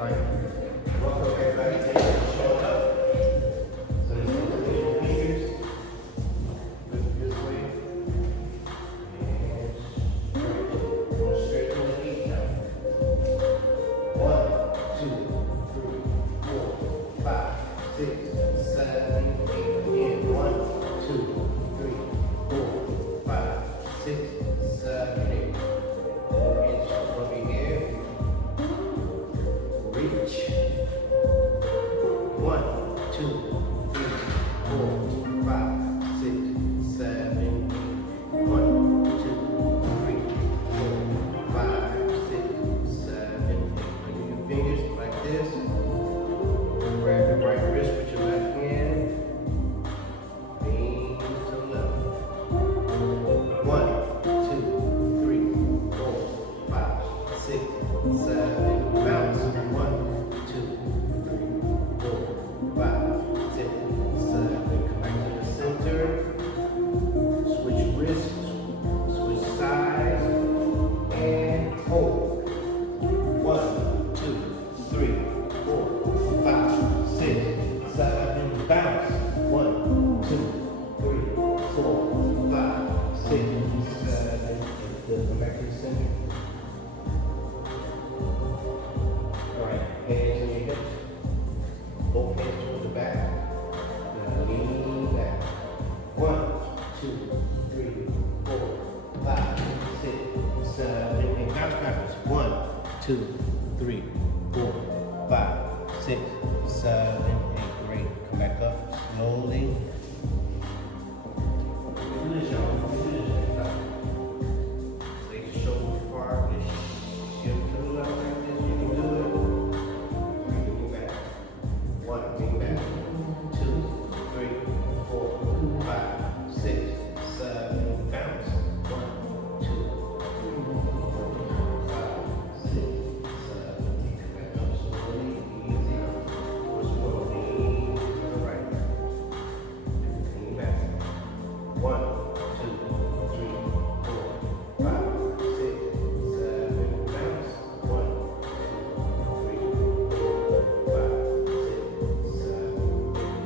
All right. Welcome everybody. Take your shoulder up. So just lift your fingers. Lift this way. And stretch. Go straight to the feet now. 1, 2, 3, 4, 5, 6, 7, 8. Again. 1, 2, 3, 4, 5, 6, 7, 8. Inch over here. Reach. 1, 2, 3, 4, 5, 6, 7, 8. 1, 2, 3, 4, 5, 6, 7, 8. Use your fingers like this. Grab your right wrist with your left hand. Lean to the left. 1, 2, 3, 4, 5, 6, 7. Bounce. 1, 2, 3, 4, 5, 6, 7. Come back to the center. Switch wrists. Switch sides. And hold. 1, 2, 3, 4, 5, 6, 7. Bounce. 1, 2, 3, 4, 5, 6, 7. Good. Come back to the center. All right. Hands on your hips. Both hands toward the back. Now lean back. 1, 2, 3, 4, 5, 6, 7. And bounce backwards. 1, 2, 3, 4, 5, 6, 7, 8. Great. Come back up slowly.